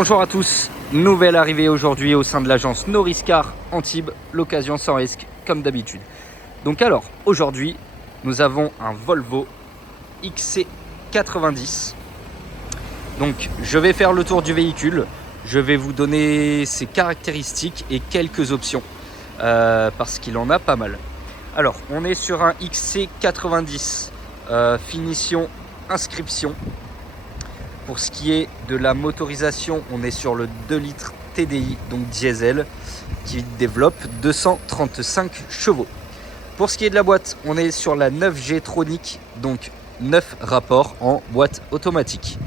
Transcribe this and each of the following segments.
Bonjour à tous, nouvelle arrivée aujourd'hui au sein de l'agence Noriscar Antibes, l'occasion sans risque comme d'habitude. Donc alors, aujourd'hui, nous avons un Volvo XC90. Donc je vais faire le tour du véhicule, je vais vous donner ses caractéristiques et quelques options, parce qu'il en a pas mal. Alors, on est sur un XC90, finition inscription. Pour ce qui est de la motorisation, on est sur le 2 litres TDI, donc diesel, qui développe 235 chevaux. Pour ce qui est de la boîte, on est sur la 9G Tronic, donc 9 rapports en boîte automatique.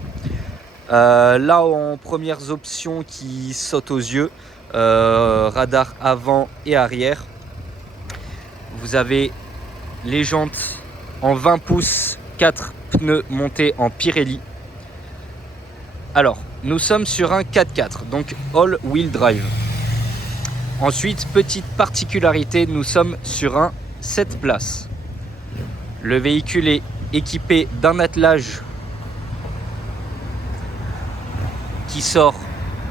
Là, en premières options qui sautent aux yeux, radar avant et arrière. Vous avez les jantes en 20 pouces, 4 pneus montés en Pirelli. Alors, nous sommes sur un 4x4, donc all-wheel drive. Ensuite, petite particularité, nous sommes sur un 7 places. Le véhicule est équipé d'un attelage qui sort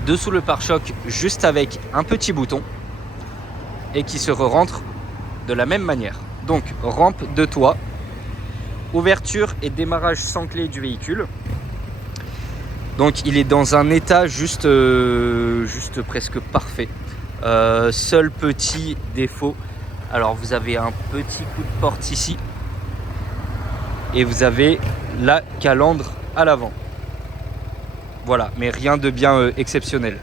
dessous le pare-choc juste avec un petit bouton et qui se rentre de la même manière. Donc, rampe de toit, ouverture et démarrage sans clé du véhicule. Donc il est dans un état juste presque parfait. Seul petit défaut, alors vous avez un petit coup de porte ici et vous avez la calandre à l'avant. Voilà, mais rien de bien exceptionnel.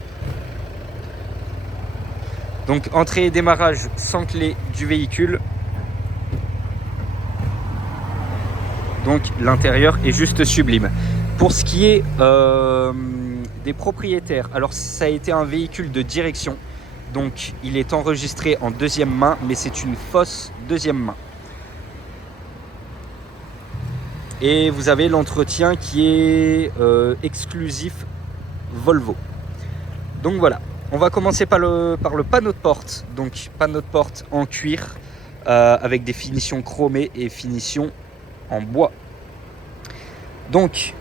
Donc entrée et démarrage sans clé du véhicule. Donc l'intérieur est juste sublime. Pour ce qui est des propriétaires, alors ça a été un véhicule de direction, donc il est enregistré en deuxième main, mais c'est une fausse deuxième main. Et vous avez l'entretien qui est exclusif Volvo. Donc voilà, on va commencer par le panneau de porte, donc panneau de porte en cuir avec des finitions chromées et finitions en bois. Donc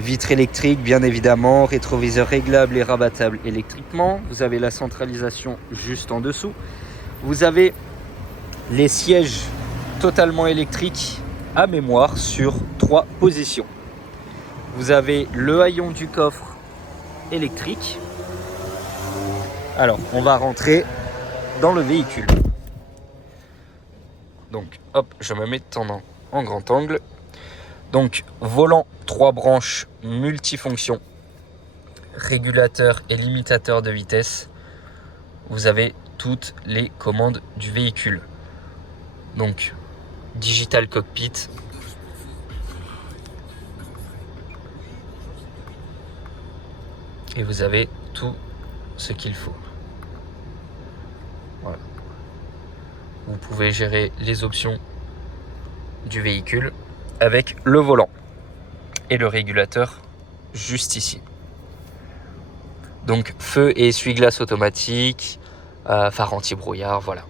vitre électrique bien évidemment, rétroviseur réglable et rabattable électriquement. Vous avez la centralisation juste en dessous. Vous avez les sièges totalement électriques à mémoire sur 3 positions. Vous avez le haillon du coffre électrique. Alors on va rentrer dans le véhicule. Donc hop, je me mets en grand angle. Donc volant 3 branches multifonctions, régulateur et limitateur de vitesse. Vous avez toutes les commandes du véhicule. Donc digital cockpit. Et vous avez tout ce qu'il faut. Voilà. Vous pouvez gérer les options du véhicule avec le volant et le régulateur juste ici. Donc feu et essuie-glace automatique, phare anti-brouillard, voilà.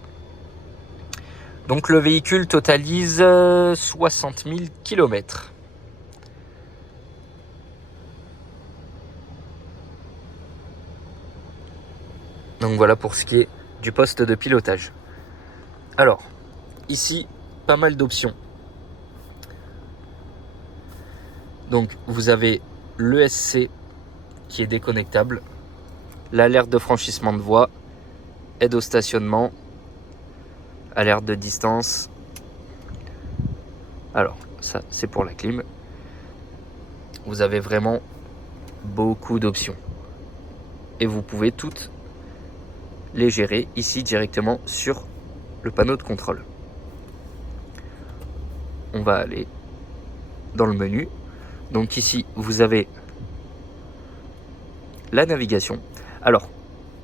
Donc le véhicule totalise 60 000 km. Donc voilà pour ce qui est du poste de pilotage. Alors, ici, pas mal d'options. Donc vous avez l'ESC qui est déconnectable, l'alerte de franchissement de voie, aide au stationnement, alerte de distance. Alors ça c'est pour la clim. Vous avez vraiment beaucoup d'options et vous pouvez toutes les gérer ici directement sur le panneau de contrôle. On va aller dans le menu. Donc ici, vous avez la navigation. Alors,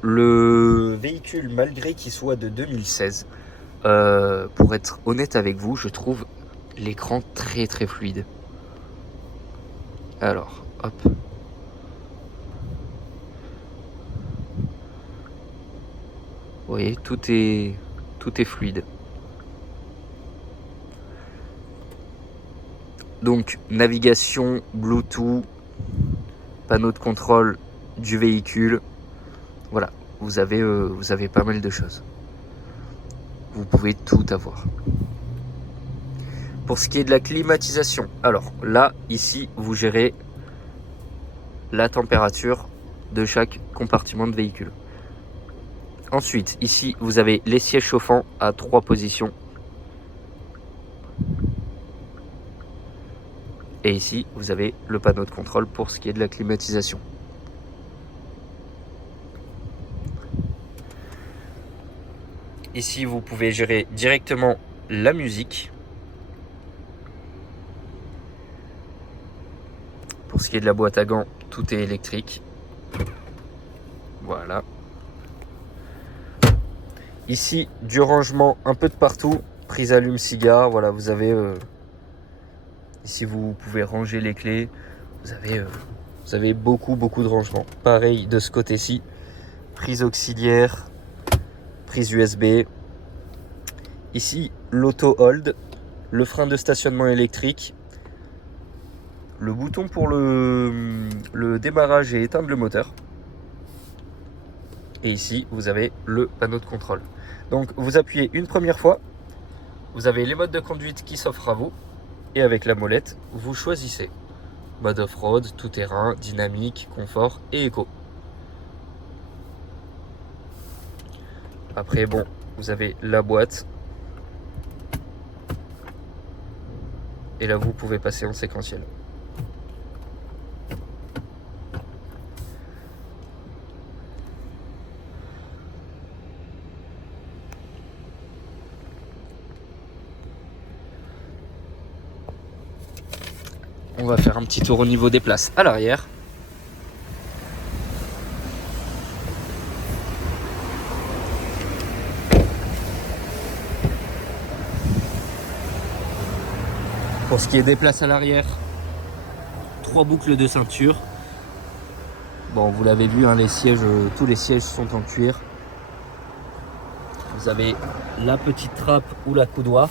le véhicule, malgré qu'il soit de 2016, pour être honnête avec vous, je trouve l'écran très très fluide. Alors, hop. Vous voyez, tout est fluide. Donc navigation, Bluetooth, panneau de contrôle du véhicule. Voilà, vous avez pas mal de choses. Vous pouvez tout avoir. Pour ce qui est de la climatisation, alors là, ici, vous gérez la température de chaque compartiment de véhicule. Ensuite, ici, vous avez les sièges chauffants à 3 positions. Et ici, vous avez le panneau de contrôle pour ce qui est de la climatisation. Ici, vous pouvez gérer directement la musique. Pour ce qui est de la boîte à gants, tout est électrique. Voilà. Ici, du rangement un peu de partout. Prise allume-cigare. Voilà, vous avez... ici, vous pouvez ranger les clés. Vous avez beaucoup de rangements. Pareil de ce côté-ci. Prise auxiliaire. Prise USB. Ici, l'auto-hold. Le frein de stationnement électrique. Le bouton pour le démarrage et éteindre le moteur. Et ici, vous avez le panneau de contrôle. Donc, vous appuyez une première fois. Vous avez les modes de conduite qui s'offrent à vous. Et avec la molette, vous choisissez. Mode off-road, tout-terrain, dynamique, confort et éco. Après, bon, vous avez la boîte. Et là, vous pouvez passer en séquentiel. On va faire un petit tour au niveau des places à l'arrière. Pour ce qui est des places à l'arrière, 3 boucles de ceinture. Bon, vous l'avez vu, hein, les sièges, tous les sièges sont en cuir. Vous avez la petite trappe ou la coudoir.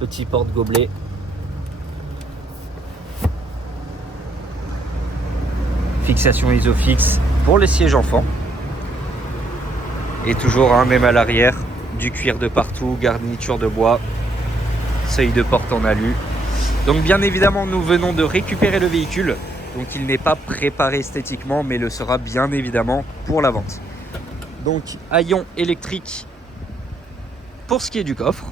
Petit porte-gobelet. Fixation isofix pour les sièges enfants. Et toujours, hein, même à l'arrière, du cuir de partout, garniture de bois, seuil de porte en alu. Donc bien évidemment, nous venons de récupérer le véhicule. Donc il n'est pas préparé esthétiquement, mais le sera bien évidemment pour la vente. Donc haillon électrique pour ce qui est du coffre.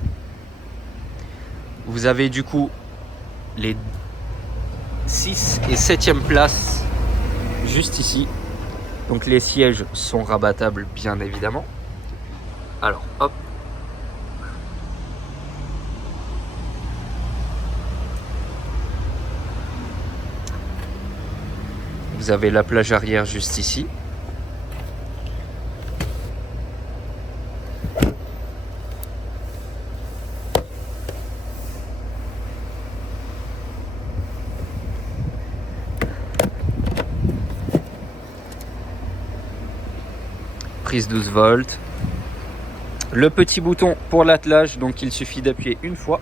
Vous avez du coup les 6 et 7e places juste ici. Donc les sièges sont rabattables bien évidemment. Alors hop. Vous avez la plage arrière juste ici. Prise 12 volts. Le petit bouton pour l'attelage, donc il suffit d'appuyer une fois.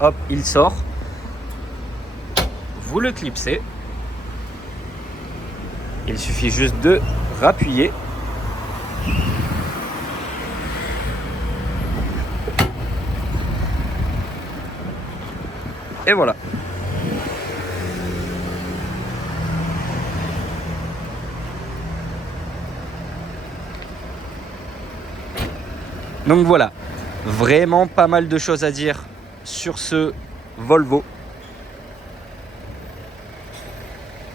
Hop, il sort. Vous le clipsez. Il suffit juste de rappuyer. Et voilà. Donc voilà, vraiment pas mal de choses à dire sur ce Volvo.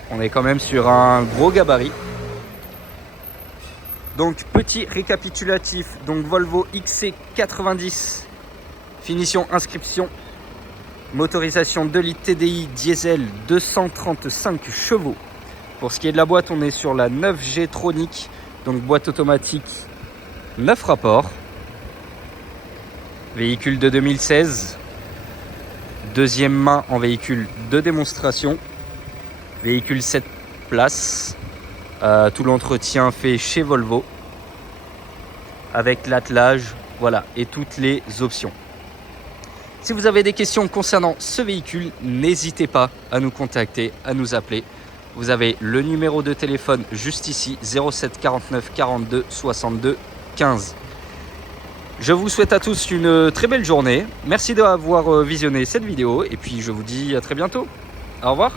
On est quand même sur un gros gabarit. Donc petit récapitulatif, donc Volvo XC90, finition inscription, motorisation 2 litres TDI diesel 235 chevaux. Pour ce qui est de la boîte, on est sur la 9G Tronic, donc boîte automatique 9 rapports. Véhicule de 2016, deuxième main en véhicule de démonstration, véhicule 7 places, tout l'entretien fait chez Volvo, avec l'attelage, voilà, et toutes les options. Si vous avez des questions concernant ce véhicule, n'hésitez pas à nous contacter, à nous appeler. Vous avez le numéro de téléphone juste ici, 07 49 42 62 15. Je vous souhaite à tous une très belle journée. Merci d'avoir visionné cette vidéo et puis je vous dis à très bientôt. Au revoir.